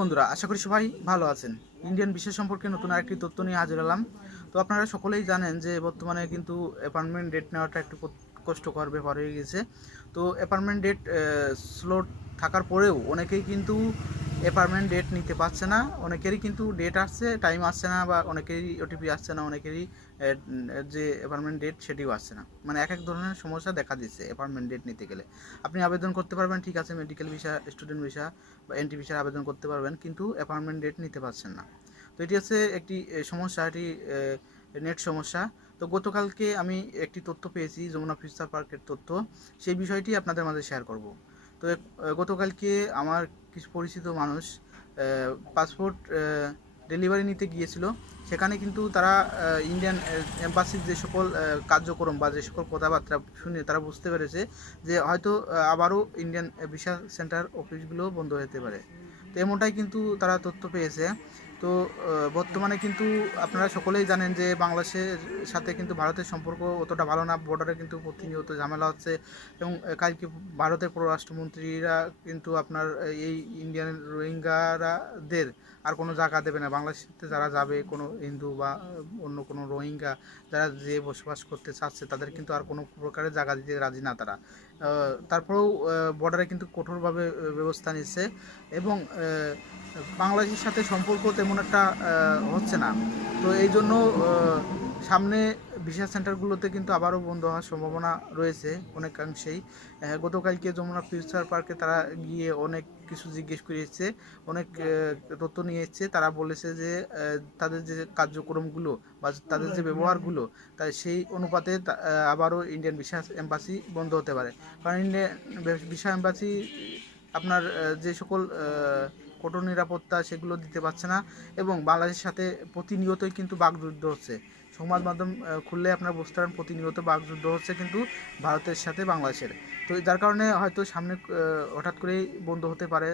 বন্ধুরা, আশা করি সবাই ভালো আছেন। ইন্ডিয়ান ভিসা সম্পর্কে নতুন আরেকটি তথ্য নিয়ে হাজির হলাম। তো আপনারা সকলেই জানেন যে বর্তমানে কিন্তু অ্যাপয়েন্টমেন্ট ডেট নেওয়াটা একটু কষ্টকর ব্যাপার হয়ে গেছে। তো অ্যাপয়েন্টমেন্ট ডেট স্লট থাকার পরেও অনেকেই কিন্তু অ্যাপয়েন্টমেন্ট ডেট নিতে পারছে না। অনেকেরই কিন্তু ডেট আসছে, টাইম আসছে না, বা অনেকেরই ওটিপি আসছে না, অনেকেরই যে অ্যাপয়েন্টমেন্ট ডেট সেটিও আসছে না। মানে এক এক ধরনের সমস্যা দেখা দিচ্ছে অ্যাপয়েন্টমেন্ট ডেট নিতে গেলে। আপনি আবেদন করতে পারবেন, ঠিক আছে, মেডিকেল ভিসা, স্টুডেন্ট ভিসা বা এন্ট্রি ভিসার আবেদন করতে পারবেন, কিন্তু অ্যাপয়েন্টমেন্ট ডেট নিতে পারছেন না। তো এটি হচ্ছে একটি সমস্যা, এটি নেট সমস্যা। তো গতকালকে আমি একটি তথ্য পেয়েছি, যমুনা ফিউচার পার্কের তথ্য, সেই বিষয়টি আপনাদের মাঝে শেয়ার করব। তো গতকালকে আমার কিছু পরিচিত মানুষ পাসপোর্ট ডেলিভারি নিতে গিয়েছিল। সেখানে কিন্তু তারা ইন্ডিয়ান এম্বাসির যে সকল কার্যক্রম বা যে সকল কথাবার্তা শুনে তারা বুঝতে পেরেছে যে হয়তো আবারও ইন্ডিয়ান ভিসা সেন্টার অফিসগুলো বন্ধ হতে পারে। তো এমনটাই কিন্তু তারা তথ্য পেয়েছে। তো বর্তমানে কিন্তু আপনারা সকলেই জানেন যে বাংলাদেশের সাথে কিন্তু ভারতের সম্পর্ক অতটা ভালো না। বর্ডারে কিন্তু প্রতিনিয়ত ঝামেলা হচ্ছে, এবং কালকে ভারতের পররাষ্ট্রমন্ত্রীরা কিন্তু আপনার এই ইন্ডিয়ান রোহিঙ্গারাদের আর কোনো জায়গা দেবে না। বাংলাদেশে যারা যাবে, কোনো হিন্দু বা অন্য কোনো রোহিঙ্গা যারা যে বসবাস করতে চাচ্ছে, তাদের কিন্তু আর কোনো প্রকারের জায়গা দিতে রাজি না তারা। তারপরেও বর্ডারে কিন্তু কঠোরভাবে ব্যবস্থা নিচ্ছে, এবং বাংলাদেশের সাথে সম্পর্ক তেমন একটা হচ্ছে না। তো এই জন্য সামনে ভিসা সেন্টারগুলোতে কিন্তু আবারও বন্ধ হওয়ার সম্ভাবনা রয়েছে অনেকাংশেই। গতকালকে যমুনা ফিউচার পার্কে তারা গিয়ে অনেক কিছু জিজ্ঞেস করেছে, অনেক তথ্য নিয়ে এসছে। তারা বলেছে যে তাদের যে কার্যক্রমগুলো বা তাদের যে ব্যবহারগুলো, তাই সেই অনুপাতে আবারও ইন্ডিয়ান ভিসা এম্বাসি বন্ধ হতে পারে। কারণ ইন্ডিয়ান ভিসা এম্বাসি আপনার যে সকল কঠোর নিরাপত্তা সেগুলো দিতে পারছে না, এবং বাংলাদেশের সাথে প্রতিনিয়তই কিন্তু বাকযুদ্ধ হচ্ছে। সংবাদ মাধ্যম খুললে আপনার বুঝতে পারেন প্রতিনিয়ত বাকযুদ্ধ হচ্ছে কিন্তু ভারতের সাথে বাংলাদেশের। তো যার কারণে হয়তো সামনে হঠাৎ করেই বন্ধ হতে পারে।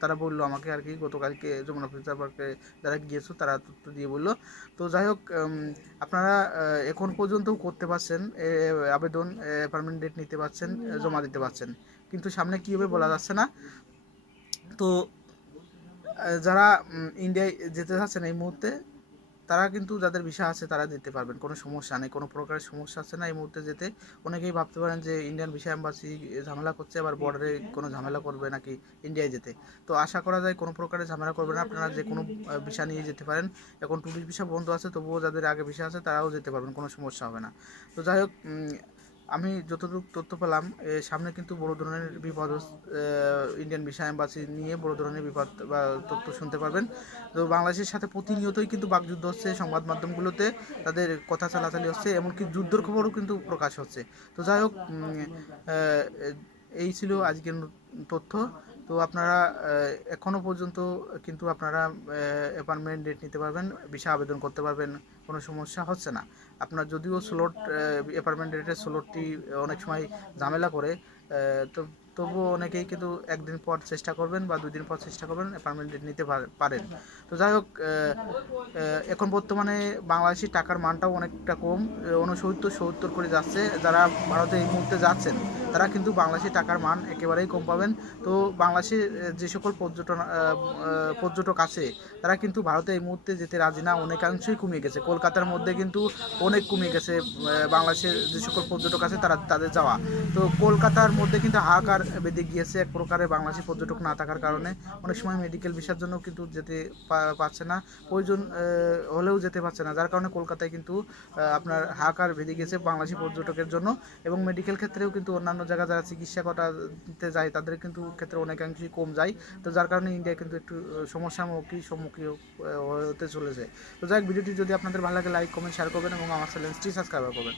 তারা বললো আমাকে আর কি, গতকালকে যমুনা ফিউচার পার্কে যারা গিয়েছো তারা তথ্য দিয়ে বললো। তো যাই হোক, আপনারা এখন পর্যন্তও করতে পারছেন আবেদন, পার্মানেন্ট ডেট নিতে পারছেন, জমা দিতে পারছেন, কিন্তু সামনে কী হবে বলা যাচ্ছে না। তো যারা ইন্ডিয়ায় যেতে চাচ্ছেন এই মুহূর্তে, তারা কিন্তু যাদের ভিসা আছে তারা যেতে পারবেন, কোনো সমস্যা নেই, কোনো প্রকারের সমস্যা আছে না এই মুহূর্তে যেতে। অনেকেই ভাবতে পারেন যে ইন্ডিয়ান ভিসা এম্বাসি ঝামেলা করছে, আবার বর্ডারে কোনো ঝামেলা করবে নাকি ইন্ডিয়ায় যেতে। তো আশা করা যায় কোনো প্রকারের ঝামেলা করবে না, আপনারা যে কোনো ভিসা নিয়ে যেতে পারেন। এখন টুরিস্ট ভিসা বন্ধ আছে, তবুও যাদের আগে ভিসা আছে তারাও যেতে পারবেন, কোনো সমস্যা হবে না। তো যাই হোক, আমি যতটুকু তথ্য পেলাম, সামনে কিন্তু বড় ধরনের বিপদ, ইন্ডিয়ান ভিসা এম্বাসি নিয়ে বড় ধরনের বিপদ বা তথ্য শুনতে পারবেন। তো বাংলাদেশের সাথে প্রতিনিয়তই কিন্তু বাকযুদ্ধ হচ্ছে, সংবাদ মাধ্যমগুলোতে তাদের কথা চালাচালি হচ্ছে, এমনকি যুদ্ধের খবরও কিন্তু প্রকাশ হচ্ছে। তো যাই হোক, এই ছিল আজকের তথ্য। তো আপনারা এখনও পর্যন্ত কিন্তু আপনারা অ্যাপয়েন্টমেন্ট ডেট নিতে পারবেন, ভিসা আবেদন করতে পারবেন, কোনো সমস্যা হচ্ছে না। আপনার যদিও স্লট, অ্যাপয়েন্টমেন্ট ডেটের স্লটটি অনেক সময় ঝামেলা করে, তো তবুও অনেকেই কিন্তু একদিন পর চেষ্টা করবেন বা 2 দিন পর চেষ্টা করবেন, অ্যাপয়েন্টমেন্ট ডেট নিতে পারেন। তো যাই হোক, এখন বর্তমানে বাংলাদেশি টাকার মানটাও অনেকটা কম, 69-70 করে যাচ্ছে। যারা ভারতে এই মুহূর্তে যাচ্ছেন তারা কিন্তু বাংলাদেশি টাকার মান একেবারেই কম পাবেন। তো বাংলাদেশে যে সকল পর্যটক আছে তারা কিন্তু ভারতে এই মুহূর্তে যেতে রাজি না, অনেকাংশই কমে গেছে। কলকাতার মধ্যে কিন্তু অনেক কমে গেছে বাংলাদেশের যে সকল পর্যটক আছে তাদের যাওয়া। তো কলকাতার মধ্যে কিন্তু হাহাকার বেঁধে গিয়েছে এক প্রকারে বাংলাদেশি পর্যটক না থাকার কারণে। অনেক সময় মেডিকেল ভিসার জন্য কিন্তু যেতে পারছে না, প্রয়োজন হলেও যেতে পারছে না, যার কারণে কলকাতায় কিন্তু আপনার হাহাকার বেঁধে গেছে বাংলাদেশি পর্যটকের জন্য। এবং মেডিকেল ক্ষেত্রেও কিন্তু অন্যান্য জায়গায় যারা চিকিৎসা করাতে যায় তাদের কিন্তু ক্ষেত্রে অনেকাংশই কম যায়। তো যার কারণে ইন্ডিয়া কিন্তু একটু সমস্যার সম্মুখীন হতে চলেছে। তো যাই হোক, ভিডিওটি যদি আপনাদের ভালো লাগে লাইক কমেন্ট শেয়ার করবেন, এবং আমার চ্যানেলটি সাবস্ক্রাইব করবেন।